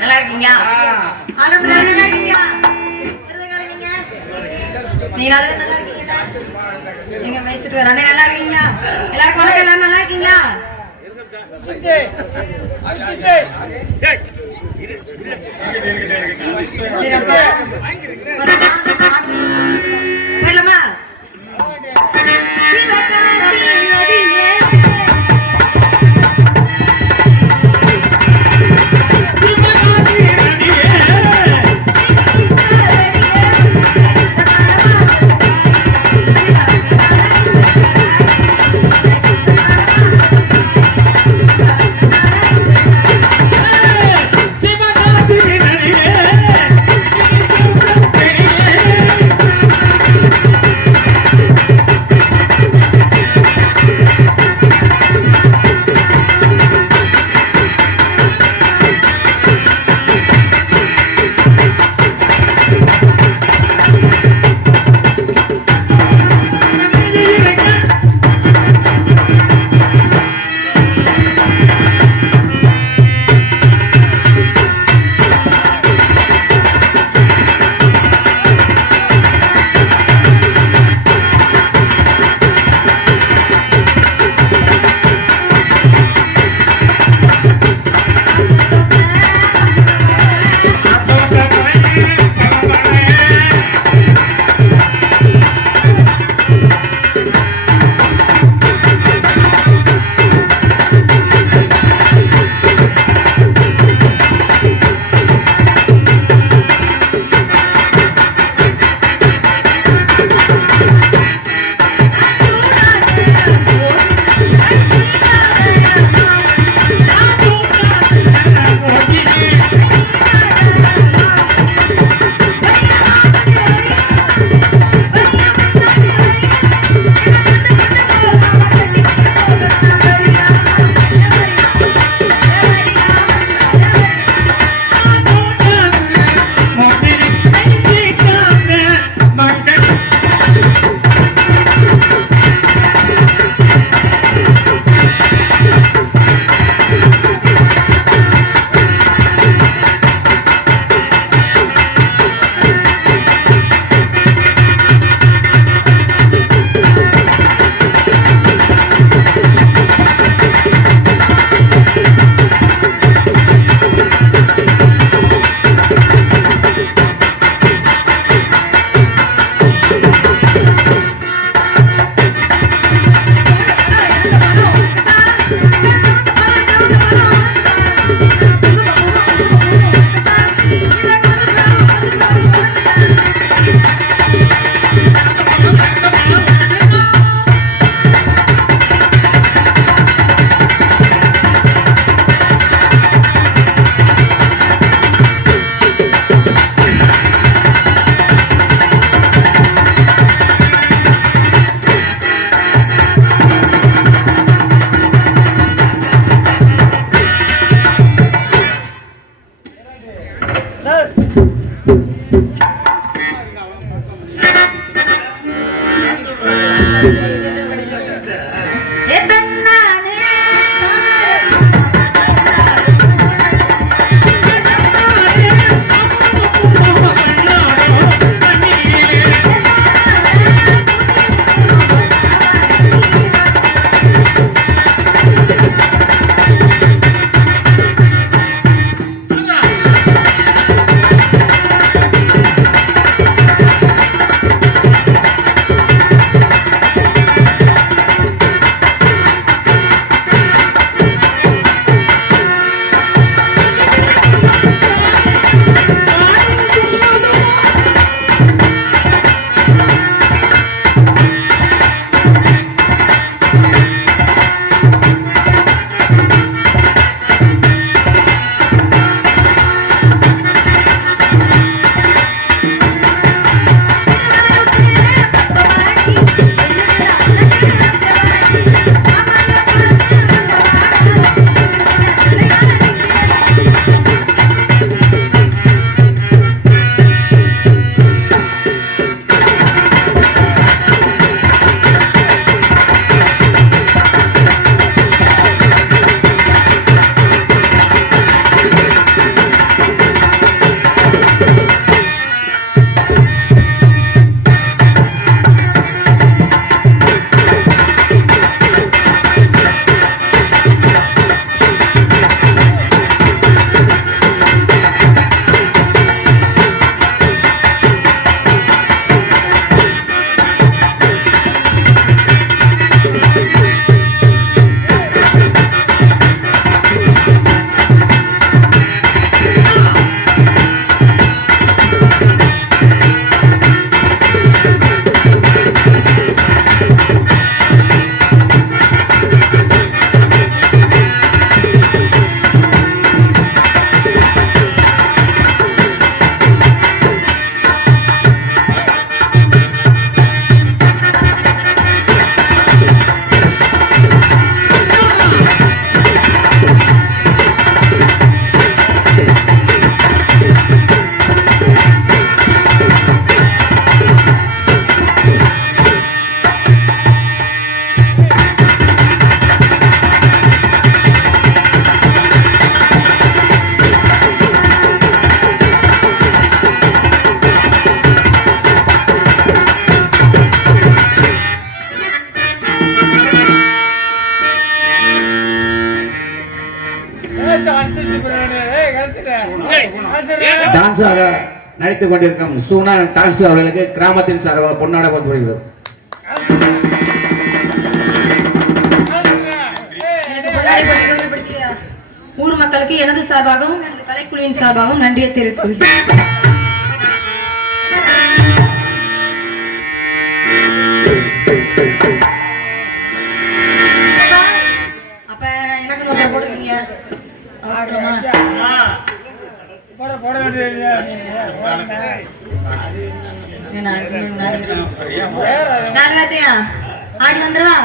நல்லா இருக்கீங்களா? நல்லா இருக்கீங்களா? நீ நல்லா இருக்கீங்களா? நீங்க பேசிட்டு வர அண்ணே நல்லா இருக்கீங்களா? எல்லாரும் வணக்கம். எல்லாரும் நல்லா இருக்கீங்களா? வரலாமா? டான்ஸாக நடித்துக் கொண்டிருக்கும் சூனா டான்ஸ் அவர்களுக்கு கிராமத்தின் சார்பாக பொன்னாடை கொடுக்கப்படுகிறது. ஊர் மக்களுக்கு எனது சார்பாகவும் எனது கலைக்குழுவின் சார்பாகவும் நன்றியை தெரிவித்துள்ளேன். அப்ப எனக்கு நோக்க போடுறீங்க நல்லட்டியா ஆடி வந்துருவா.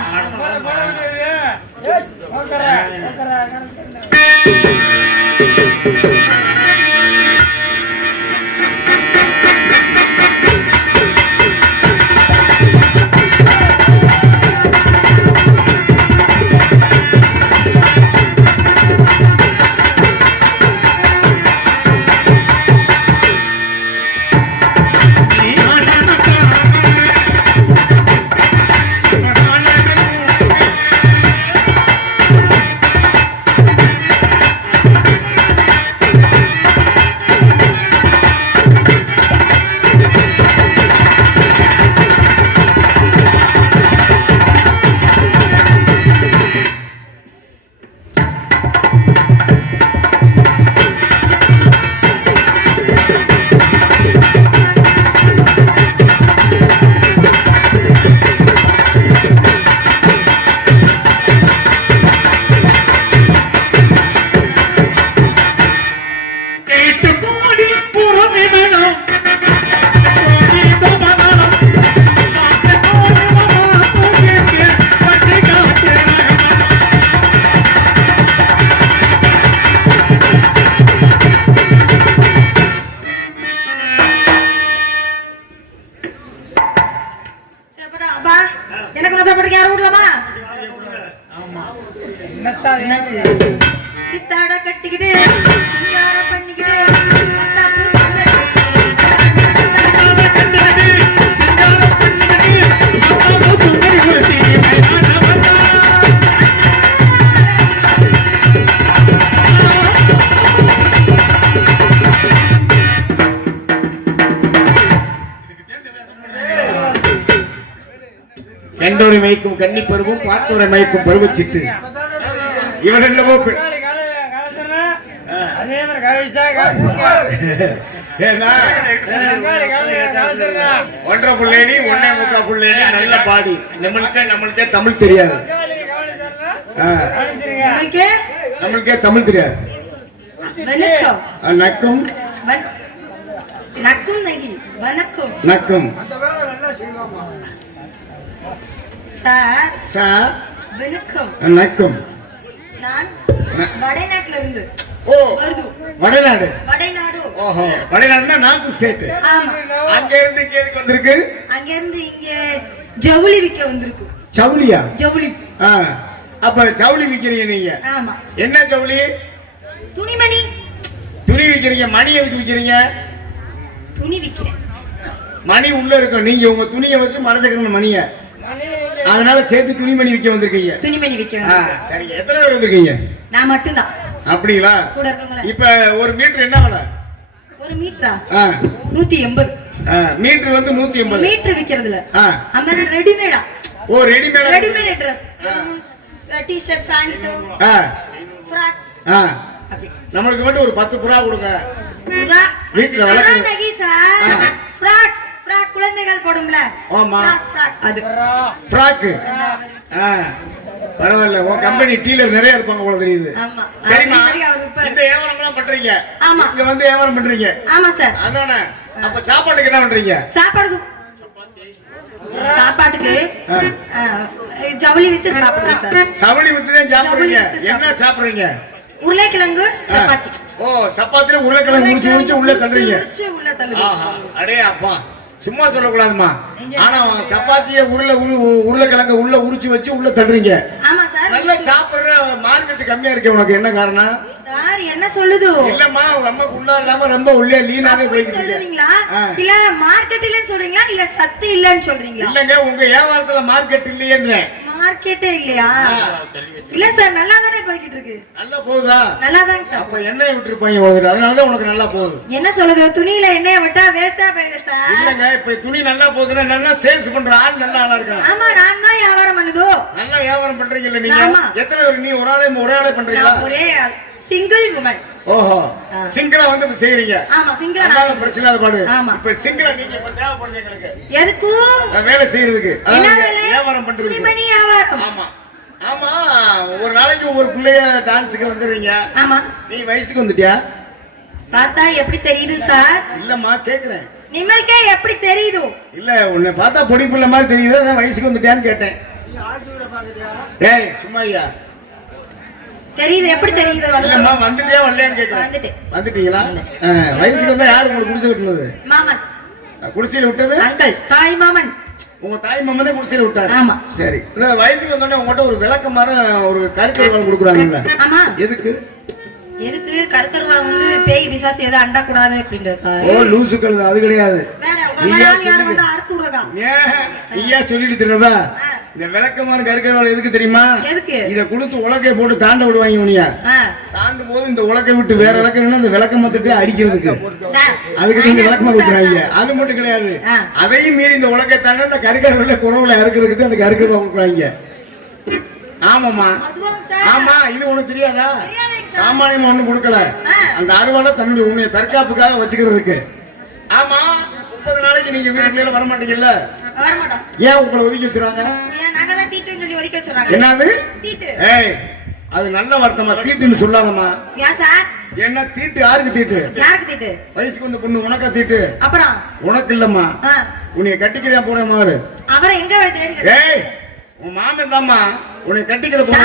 சித்தாட கட்டிக்கிட்டு பண்ணிக்கிட்டு கண்டோரை மயக்கும் கன்னி பருவம் பார்த்தோரை மயக்கும் பருவச்சிட்டு இவன் என்னவோ ஒன்றரை புள்ளேனி ஒன்னே முக்கா புள்ளேனி நல்ல பாடி நம்மளுக்கே தமிழ் தெரியாது. நம்மளுக்கே தமிழ் தெரியாது. நக்கும் நக்கும் நகி வணக்கம் நக்கும் சார் சார் வணக்கம் நக்கும். நான் வடநாட்டுல இருந்து. ஓ வடநாடு. வடநாடு. ஓஹோ வடநாடுனா நார்த் ஸ்டேட். ஆமா. அங்க இருந்து இங்க எதுக்கு வந்திருக்கு? அங்க இருந்து இங்க ஜவுளி விக்க வந்திருக்கு. ஜவுளியா? ஜவுளி. அப்ப ஜவுளி விக்கிறீங்க நீங்க? ஆமா. என்ன ஜவுளி? துணிமணி. துணி விக்கிறீங்க. மணி எதுக்கு விக்கிறீங்க? துணி விக்கிறேன். மணி உள்ள இருக்கும். நீங்க உங்க துணியை வச்சு மனசுக்கணும் மணிய. அதனால சேர்த்து துணிமணி விக்க வந்திருக்கீங்க. துணிமணி விக்க. சரி. எத்தனை பேர் வந்திருக்கீங்க? நான் மட்டும் தான். அப்படிங்களா? கூட இருக்கவங்க. இப்ப ஒரு மீட்டர் என்ன விலை? ஒரு மீட்டரா? 180. மீட்டர் வந்து 180. மீட்டர் விக்கிறதுல. அம்மா ரெடிமேடா. ஓ readymade. Readymade Dress. T-shirt, pant, frock. நமக்கு மட்டும் ஒரு 10 புறா கொடுங்க. புறா வீட்ல வளர்க்க. நகி சார். ஃப்ராக் குழந்தைகள் போடும்ல. ஆமா. அது ஃப்ராக். பரவாயில்ல. உன் கம்பெனி டீலர் நிறைய இருப்பாங்க போல தெரியுது. ஆமா. சரிமா. இந்த வியாபாரம்லாம் பண்றீங்க? ஆமா. இங்க வந்து வியாபாரம் பண்றீங்க? ஆமா சார். அதானே. அப்ப சாப்பாட்டுக்கு என்ன பண்றீங்க? சாப்பாட்டுக்கு ஜவுளி வித்து சாப்பிடுறேன் சார். ஜவுளி வித்து தான் சாப்பிடுறீங்க. என்ன சாப்பிடுறீங்க? உருளைக்கிழங்கு சப்பாத்தி. ஓ சப்பாத்தில உருளைக்கிழங்கு உரிச்சு உள்ள தள்ளுறீங்க. ஆஹா அடே அப்பா சும்மா சொல்லக்கூடாதுமா. ஆனா சப்பாத்திய உருளைக்கிழங்கு உள்ள உரிச்சு வச்சு உள்ள தள்ளுறீங்க. ஆமா சார். நல்லா சாப்பிடுற மார்க்கெட் கம்மியா இருக்கு. உனக்கு என்ன காரணம்? சார் என்ன சொல்லுது? இல்லம்மா ரொம்ப குண்டா இல்லாம ரொம்ப உள்ளே லீனாவே போயிட்டு சொல்றீங்களா? இல்ல மார்க்கெட் இல்லன்னு சொல்றீங்களா? இல்ல சத்து இல்லன்னு சொல்றீங்களா? இல்லங்க உங்க வியாபாரத்துல மார்க்கெட் இல்லையேன்றேன். மார்க்கெட்டே இல்லையா? இல்ல சார், நல்லா தானே போய்கிட்டு இருக்கு. நல்லா போகுதா? நல்லா தாங்க சார். அப்ப எண்ணெய் விட்டுருப்பாங்க போகுது, அதனாலதான் உனக்கு நல்லா போகுது. என்ன சொல்லுது, துணியில எண்ணெயை விட்டா வேஸ்டா போயிரு சார். இல்லங்க, இப்ப துணி நல்லா போகுதுன்னா நல்லா சேல்ஸ் பண்ற ஆள் நல்லா ஆளா இருக்காங்க. ஆமா, நான் தான் வியாபாரம் பண்ணுதோ. நல்லா வியாபாரம் பண்றீங்கல்ல நீங்க? எத்தனை பேர்? நீ ஒரு ஆளே பண்றீங்களா? ஒரே சிங்கிள் உமன். ஓஹோ, சிங்கிளா வந்து செய்யறீங்க? ஆமா, சிங்கிளா. அதனால பிரச்சனை இல்ல பாடு. ஆமா, இப்ப சிங்கிளா நீங்க இப்ப தேவைப்படுறீங்க எங்களுக்கு. எதுக்கு? வேலை செய்யறதுக்கு, வியாபாரம் பண்றதுக்கு. துணிமணி வியாபாரம். ஆமா ஆமா, ஒரு நாளைக்கு ஒவ்வொரு பிள்ளைய டான்ஸுக்கு வந்துடுறீங்க. ஆமா. நீ வயசுக்கு வந்துட்டியா? பார்த்தா எப்படி தெரியுது சார்? இல்லம்மா, கேக்குறேன். நிம்மல்கே எப்படி தெரியுது? இல்ல, உன்னை பார்த்தா பொடி புள்ள மாதிரி தெரியுது, அதான் வயசுக்கு வந்துட்டியான்னு கேட்டேன். ஏய் சும்மா ஐயா, தெரியுது. எப்படி தெரியுது? இல்லம்மா, வந்துட்டியா வரலையான்னு கேக்குறேன். வந்துட்டீங்களா? வயசுக்கு வந்தா யாரு உங்களுக்கு குடிசை விட்டுனது? மாமன். குடிசையில விட்டது அங்கிள், தாய் மாமன். உங்க தாய் மாமனே குடிசையில விட்டாரு. ஆமா. சரி, வயசுக்கு வந்தோடனே உங்ககிட்ட ஒரு விளக்கமாற ஒரு கருக்கருவாள் கொடுக்குறாங்கல்ல? ஆமா. எதுக்கு? எதுக்கு? கருக்கருவா வந்து பேய் பிசாசு எதை அண்டா கூடாது அப்படின்றதுக்கா? ஓ, லூசு கழுது, அது கிடையாது. ஐயா சொல்லிட்டு தெரியாதா? இந்த விளக்கமான கருக்கருவாள் எதுக்கு தெரியுமா? இத கொடுத்து உலக்கை போட்டு தாண்ட விடுவாங்க. உனியா தாண்டும் போது இந்த உலக்கை விட்டு வேற விளக்கம் இந்த விளக்கம் மத்துட்டு அடிக்கிறதுக்கு, அதுக்கு நீங்க விளக்கமா கொடுக்குறாங்க. அது மட்டும் கிடையாது, அதையும் மீறி இந்த உலக்கை தாண்ட இந்த கருக்கருவாள குறவுல அறுக்கிறதுக்கு அந்த கருக்கருவா கொடுக்குறாங்க. ஆமாமா, ஆமா. இது உனக்கு தெரியாதா? சாமானியமா ஒண்ணும் கொடுக்கல, அந்த அறுவாலை தன்னுடைய உண்மையை தற்காப்புக்காக வச்சுக்கிறதுக்கு. ஆமா, 30 நாளைக்கு நீங்க வீட்டுக்குள்ள வர மாட்டீங்கல்ல? ஏன் உங்களை ஒதுக்கி வச்சிருக்காங்க? என்னது? ஏய், அது நல்ல வார்த்தைமா, தீட்டுன்னு சொல்லாதம்மா. என்ன தீட்டு? யாருக்கு தீட்டு? வயசுக்கு வந்த பொண்ணு உனக்கா தீட்டு? அப்புறம் உனக்கு இல்லம்மா, உன்னைய கட்டிக்கிறியா போற மாறு. ஏய், உன் மாமன் தாம்மா உன்னை கட்டிக்கிற போற.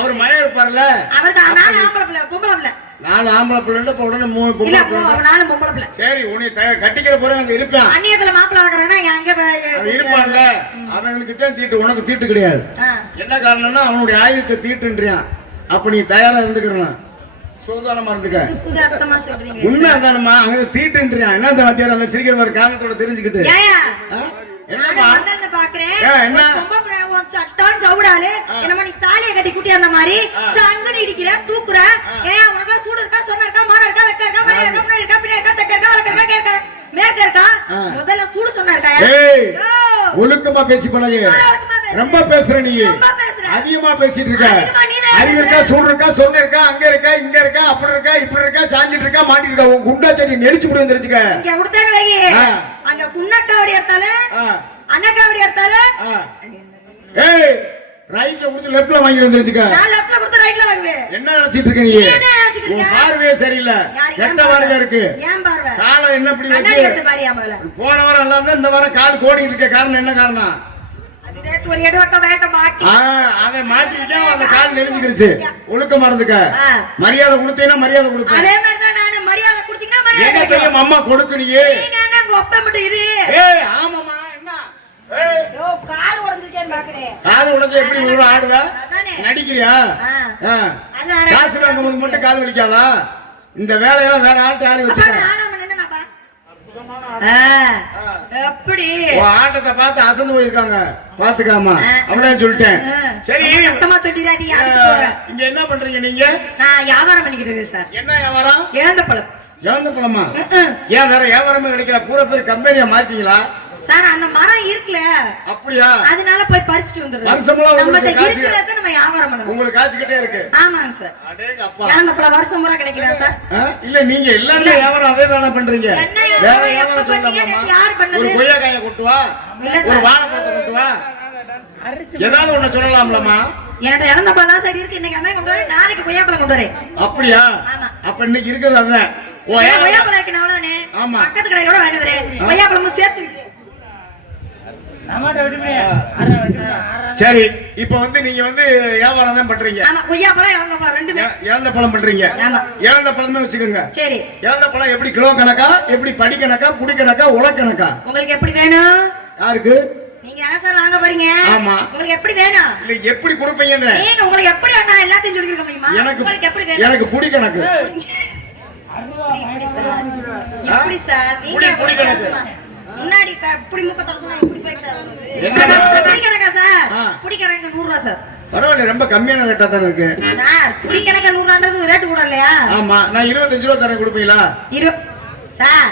அவர் மழை இருப்பார்ல, 4 ஆம்பளை பிள்ளை, உடனே 3 பொம்பளை பிள்ளை. சரி, உன்னை கட்டிக்கிற போற அங்க இருப்பான். இருப்பான்ல, அவனுக்கு தான் தீட்டு, உனக்கு தீட்டு கிடையாது. என்ன காரணம்னா அவனுடைய ஆயுதத்தை தீட்டுன்றியான். அப்ப நீ தயாரா இருந்துக்கிறா, சோதானமா இருந்துக்க. உண்மை தானம்மா, அங்க தீட்டுன்றியான். என்ன வாத்தியார் அந்த சிரிக்கிற ஒரு காரணத்தோட தெரிஞ்சுக்கிட்டு என்னமா பாக்குறேன்? தாலியை கட்டி குட்டி அந்த மாதிரி அங்கடி இடிக்கிற தூக்குற. ஏன் உனக்கு சூடு இருக்கா, சொன்ன இருக்கா, மாட இருக்கா, வெக்க இருக்கா, மழை இருக்கா, முன்னாடி இருக்கா, பின்னாடி இருக்கா, தெக்க இருக்கா, வடக்க இருக்கா, கேட்க மேற்க இருக்கா? முதல்ல சூடு சொன்ன இருக்கா? ஒழுக்கமா பேசி பழகு. ரொம்ப பேசுற நீ, அதிகமா பேசிட்டு இருக்க. அறிவு இருக்கா, சூடு இருக்கா, சொன்ன இருக்கா, அங்க இருக்கா, இங்க இருக்கா, அப்படி இருக்கா, இப்படி இருக்கா, சாஞ்சிட்டு இருக்கா, மாட்டிட்டு இருக்கா. உன் குண்டா செடி நெரிச்சு போடுவேன் தெரிஞ்சுக்க. இங்க கொடுத்தாரு வை, அங்க குன்னக்காவடி எடுத்தாலே அண்ணக்காவடி எடுத்தாலே. ஏய், ரைட்ல கொடுத்து லெஃப்ட்ல வாங்கி வந்துருச்சுக்க. நான் லெஃப்ட்ல கொடுத்து ரைட்ல வாங்குவேன். என்ன நினைச்சிட்டு இருக்க நீ? உன் பார்வையே சரியில்லை, கெட்ட பார்வை இருக்கு. ஏன் பார்வை? காலை என்ன இப்படி வச்சு எடுத்து பாரியா முதல்ல. போன வாரம் நல்லா இருந்தா இந்த வாரம் கால் கோடி இருக்க. காரணம் என்ன காரணம்? அதுதே ஒரு எடவட்ட வேட்ட மாட்டி. அவன் மாட்டிக்கிட்டா அந்த கால் நெளிஞ்சிருச்சு. ஒழுக்கமா இருந்துக்க. மரியாதை கொடுத்தீனா மரியாதை கொடுப்பேன். அதே மாதிரி தான் நான் மரியாதை கொடுத்தீங்கன்னா மரியாதை. என்ன தெரியும் அம்மா கொடுக்கு நீ? நீங்க என்ன ஒப்ப மட்டும் இது? ஏய் ஆமாமா, என்ன? ஏய் யோ, கால் உடைஞ்சிட்டேன்னு பாக்குறேன். கால் உடைஞ்சு எப்படி ஒரு ஆடுதா? நடிக்கிறியா? காசு வாங்கும்போது மட்டும் கால் வலிக்காதா? இந்த வேலையெல்லாம் வேற ஆள்கிட்ட யாரும் வச்சுக்க. எப்படி ஆட்டத்தை பார்த்து அசந்து போயிருக்காங்க, பாத்துக்காமா அவ்வளவு சொல்லிட்டேன். சரி, சத்தமா சொல்லிடாதீங்க. இங்க என்ன பண்றீங்க நீங்க? நான் வியாபாரம் பண்ணிக்கிட்டு இருக்கேன் சார். என்ன வியாபாரம்? இழந்த பழம். இழந்த பழமா? ஏன் வேற வியாபாரமே கிடைக்கல? பூரா பேர் கம்பெனியா மாத்தீங்களா சார்? அந்த மரம் இருக்குல, அப்படியா? அதனால போய் பறிச்சிட்டு வந்துடுறோம். வருஷம்லாம் உங்களுக்கு காசு இருக்குறத நம்ம வியாபாரம் பண்ணணும். உங்களுக்கு காசுக்கிட்டே இருக்கு. ஆமாங்க சார். அடேங்க அப்பா, இழந்த பழம் வருஷம் முறை கிடைக்குதா சார்? இல்ல, நீங்க எல்லாமே வியாபாரம் அதே தான பண்றீங்க. வேற வியாபாரம் சொல்லலாமா? யார் பண்ணது? ஒரு கொய்யாக்காயை கொண்டு வா, ஒரு வாழைப்பழத்தை கொண்டு வா, ஏதாவது ஒண்ணு சொல்லலாம்லமா? என்னட்ட இழந்த பழம் தான் சரி இருக்கு. இன்னைக்கு அதான் கொண்டு வரேன், நாளைக்கு கொய்யாப்பழம் கொண்டு வரேன். அப்படியா? அப்ப இன்னைக்கு இருக்குது அதான். கொய்யாப்பழம் இருக்கு அவ்வளவுதானே. பக்கத்து கடையோட வாங்கிட்டு வரேன், கொய்யாப்பழமும் சேர்த்து. சரி, இப்ப வந்து நீங்க வந்து வியாபாரம் தான் பண்றீங்க. இழந்த பழம் பண்றீங்க. இழந்த பழம் வச்சுக்கோங்க. சரி, இழந்த பழம் எப்படி? கிலோ கணக்கா, எப்படி படி கணக்கா, புடி கணக்கா, உல கணக்கா? உங்களுக்கு எப்படி வேணும்? யாருக்கு? நீங்க என்ன சார் வாங்க போறீங்க? ஆமா, உங்களுக்கு எப்படி வேணும்? இல்ல, எப்படி கொடுப்பீங்கன்ற நீங்க உங்களுக்கு எப்படி வேணும் எல்லாத்தையும் சொல்லிருக்க முடியுமா? உங்களுக்கு எப்படி வேணும்? எனக்கு புடி கணக்கு. எப்படி சார்? நீங்க புடி கணக்கு முன்னாடி இப்படி மூக்கத்தோட சொன்னா இப்படி போயிட்டாரு. என்ன? புடி கணக்கா சார்? ஆ. புடி கணக்கு 100 ரூபா சார். பரவாயில்ல, ரொம்ப கம்மியான ரேட்டா தான் இருக்கு. சார் புடி கணக்கு 100 ரூபான்றது ரேட் கூட இல்லையா? ஆமா, நான் 25 ரூபா தரேன், கொடுப்பீங்களா? சார்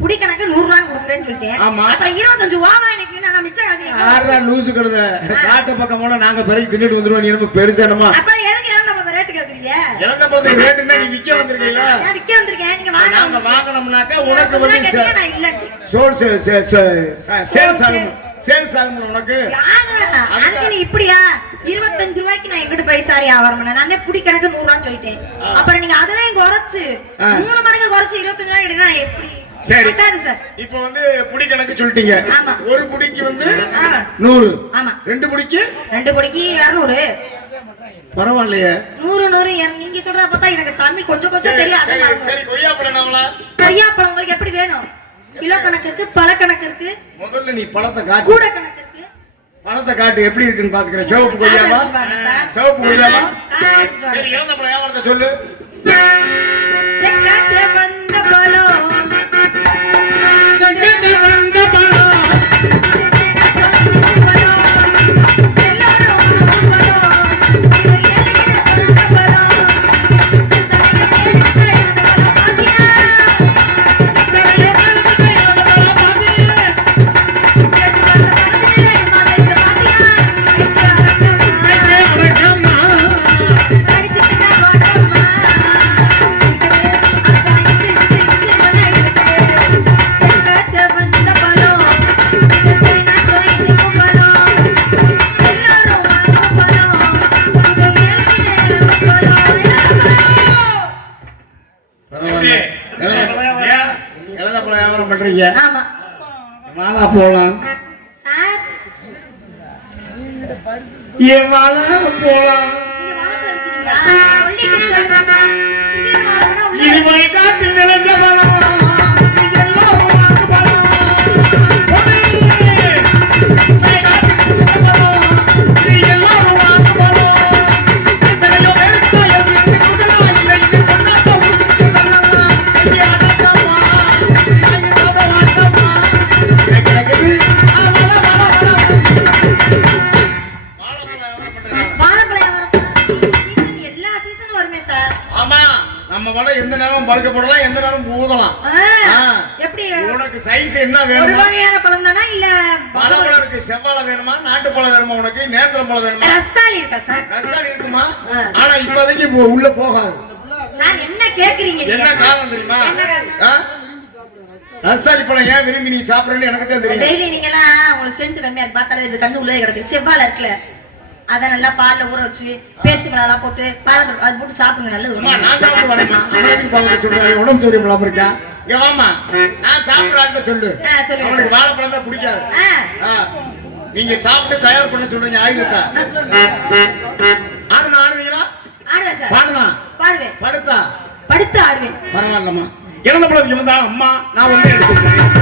புடி கணக்கு 100 ரூபான்னு கொடுக்குறேன்னு சொல்லிட்டேன். ஆமா. அப்புறம் 25 ரூபாவா எனக்கு நான் மிச்சம் காசு. ஆறா லூசு கழுத. காட்டு பக்கம் போனா நாங்க பிறகு தின்னுட்டு வந்துருவோம். நீ ரொம்ப பெருசானமா? அப்புறம் எதுக்கு இறந்த போத ரேட் கேக்குறீங்க? இறந்த போது ரேட்டுன்னா நீ விக்க வந்திருக்கீங்களா? நான் விக்க வந்திருக்கேன். நீங்க வாங்க. நாங்க வாங்கணும்னாக்க உனக்கு வந்து கேட்டீங்க, நான் இல்லன்ட்டு. சேல்ஸ் ஆகும் உனக்கு. அதுக்கு நீ இப்படியா 25 ரூபாய்க்கு நான் எங்கிட்டு போய் சாரி வியாபாரம் பண்ண? நான் தான் புடி கணக்கு 100 ரூபான்னு சொல்லிட்டேன். அப்புறம் நீங்க அதவே குறைச்சு 3 மடங்கு குறைச்சு 25 ரூபாய் கேட்டீங்கன்னா எப்படி? சரி சார் இப்போ வந்து புடி கணக்கு சொல்லிட்டீங்க. ஆமா. ஒரு புடிக்கு வந்து 100. 100. ஆமா. 2 புடிக்கு 2 புடிக்கு 200. பரவாயில்லையே. 100 நீங்க சொல்றத பார்த்தா எனக்கு தமிழ் கொஞ்சம் கொஞ்சம் தெரியாது. சரி, கொய்யா பழம்ங்களா? கொய்யாப்பழம் உங்களுக்கு எப்படி வேணும்? கிலோ கணக்கு இருக்கு, பழ கணக்கு இருக்கு. முதல்ல நீ பழத்தை காட்டு. கூட கணக்கு இருக்கு. பழத்தை காட்டு எப்படி இருக்குன்னு பாத்துக்கிறேன். சிவப்பு கொய்யாவா? சிவப்பு கொய்யாவா? சரி, இறந்த பழம் வியாபாரத்தை சொல்லு. செக்கா செவந்த பழம். இறந்த பழம் வியாபாரம் பண்றீங்க? ஆமா. வாழா போலாம். சார் ஏன் வாழா போலாம். இது வழிகாட்டு நினைச்ச பழம். எந்த நேரம் பழுக்க போடலாம், எந்த நேரம் ஊதலாம். எப்படி உனக்கு சைஸ் என்ன வேணும்? ஒரு வகையான பழம் தானா இல்ல பழம் இருக்கு? செவ்வாழை வேணுமா, நாட்டு பழம் வேணுமா, உனக்கு நேந்திரம் பழம் வேணுமா? ரஸ்தாளி இருக்கா சார்? ரஸ்தாளி இருக்குமா? ஆனா இப்போதைக்கு உள்ள போகாது. சார் என்ன கேக்குறீங்க? என்ன காரணம் தெரியுமா? ரஸ்தாளி பழம் ஏன் விரும்பி நீ சாப்பிடுறேன்னு எனக்கு தான் தெரியும். டெய்லி நீங்கலாம் உங்களுக்கு ஸ்ட்ரென்த் கம்மியா இருக்கு பார்த்தாலே இது கண்ணு உள்ளே கிடக்கு. செவ்வாழை இருக்குல்ல, அத நல்லா பால்ல ஊற வச்சு பேச்சு மிளகாலாம் போட்டு அது போட்டு சாப்பிடுங்க, நல்லது. நான் சாப்பிட்டு வரேம்மா. அனாதைக்கு பாவத்தை சொல்றேன், உடம்பு சரியில்லாம இருக்கா? இங்க வாம்மா, நான் சாப்பிடுறான்னு சொல்லு. அவனுக்கு வாழைப்பழம் தான் பிடிக்காது. நீங்க சாப்பிட்டு தயார் பண்ண சொல்றீங்க ஆயுதத்தை. ஆடுனா ஆடுவீங்களா? ஆடுவேன் சார். பாடுனா பாடுவேன். படுத்து ஆடுவேன். பரவாயில்லம்மா. இறந்த பழம் இருந்தா அம்மா நான் வந்து எடுத்துக்கிறேன்.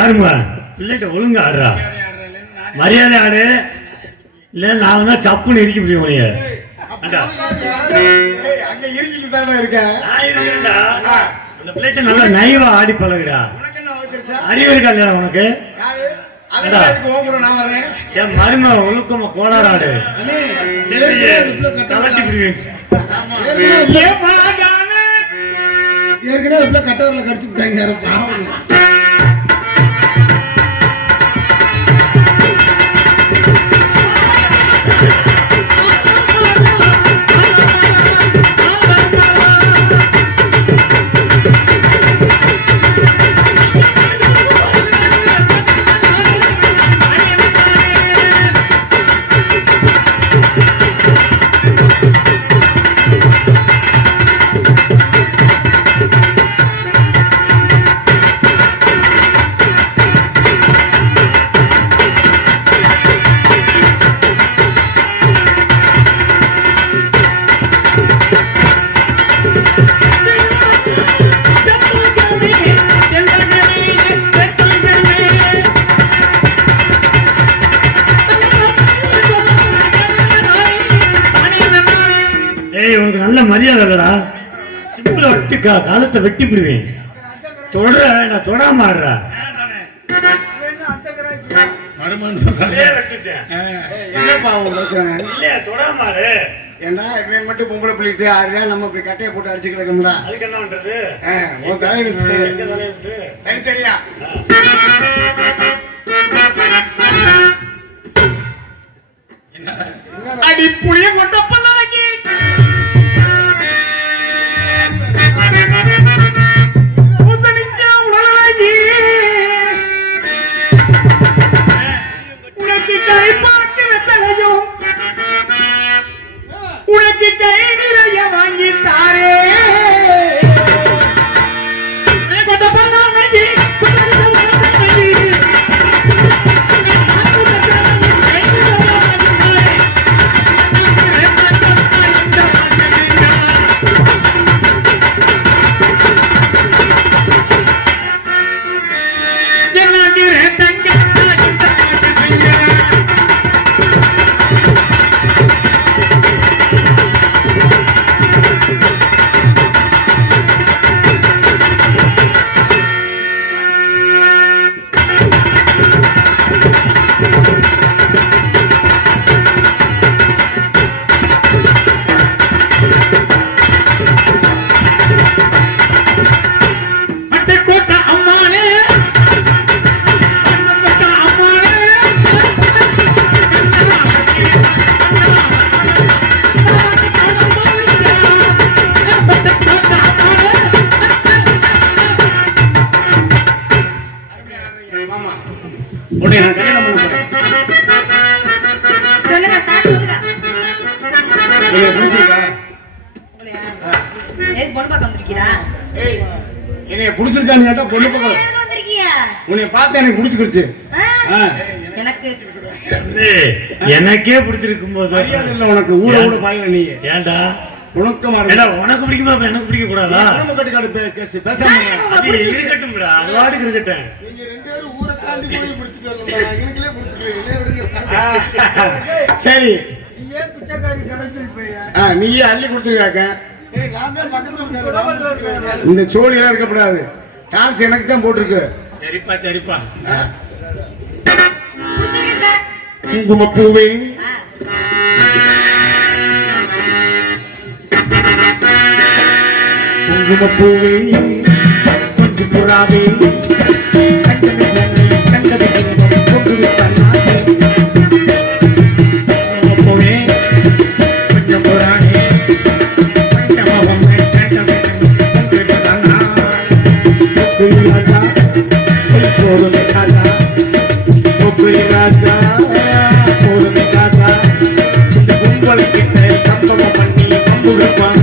யாருமா பிள்ளைகிட்ட ஒழுங்கா ஆடுறா மரியாதை ஆடு இல்ல நான் தான் சப்புன்னு இருக்க முடியும் உனைய அங்க இருக்கிட்டு தானே இருக்கேன் நான் இருக்கிறேன்டா அந்த பிள்ளைகிட்ட நல்லா நைவா ஆடி பழகுடா உனக்கு என்ன வந்துருச்சா அறிவு இருக்கா இல்லையா உனக்கு நான் வரேன் என் மரும ஒழுக்கமா கோளாறாடு தளர்த்தி விடுவேன் ஏற்கனவே கட்டவரில் கடிச்சு விட்டாங்க யாரும் பாவம் நல்ல மரியாதை இல்லடா சிம்பிள வெட்டி காலத்தை வெட்டி விடுவேன் தொடர நான் தொடாம ஆடுறா தொடாம ஆடு ஏன்னா இவன் மட்டும் பொம்பளை பிள்ளைட்டு ஆடுறா நம்ம இப்படி கட்டையை போட்டு அடிச்சு கிடக்கும்டா அதுக்கு என்ன பண்றது உன் தலையிட்டு தனித்தனியா அடி புளிய கொட்ட பண்ணி உனக்கு கை பார்த்து வெத்தலையும் உனக்கு கை நிறைய வாங்கி தாரே கொட்ட பண்ணி என்னைய புடிச்சிருக்கான்னு கேட்டா பொண்ணு பக்கம் உன்னை பார்த்து எனக்கு பிடிச்சிருச்சு எனக்கே பிடிச்சிருக்கும் போது உனக்கு ஊட ஊட பாயல நீ ஏன்டா உனக்கு பிடிக்குமா எனக்கு பிடிக்க கூடாதா இருக்கட்டும் அது வாட்டுக்கு இருக்கட்டும் சரி நீயே அள்ளி கொடுத்துருக்காக்க இந்த சோழி எல்லாம் இருக்கப்படாது காசு எனக்கு தான் போட்டிருக்கு சரிப்பா சரிப்பா குங்குமப்பூவே குங்குமப்பூவே கொஞ்சம் புறாவே கண்டது கொண்டு குங்குமப்பூவே கொஞ்சம் புறாவே ராஜா கும்பலுக்கு சம்பவம் பண்ணி பம்புகப்பான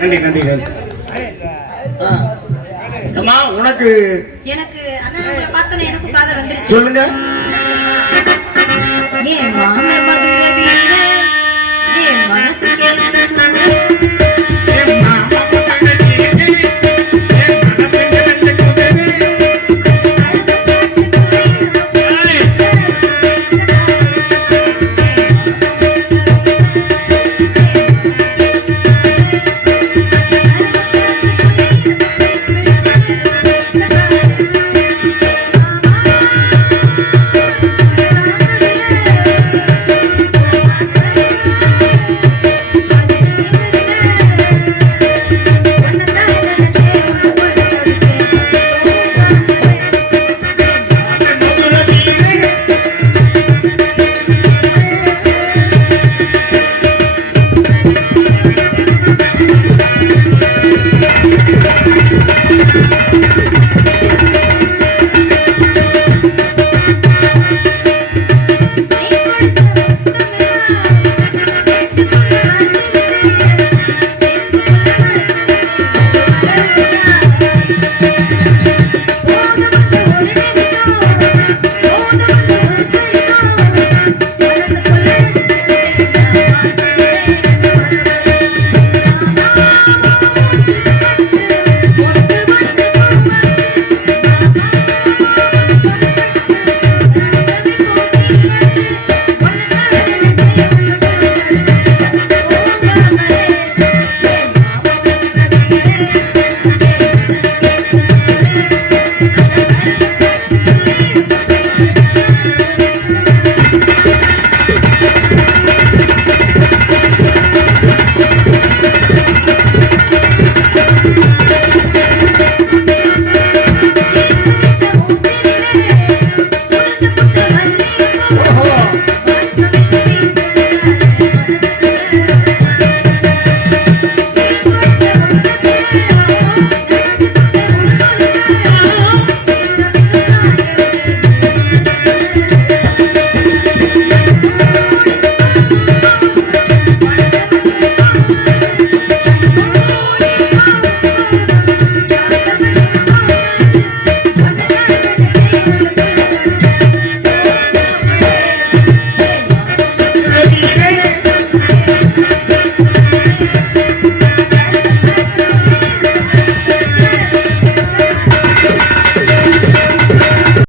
நன்றி நன்றிகள். அம்மா உனக்கு எனக்கு அண்ணன் பார்த்தனே எனக்கு காதல் வந்துருச்சு. சொல்லுங்க. ஏன் மாம மதுரை வீர ஏன் மனசு கேட்டு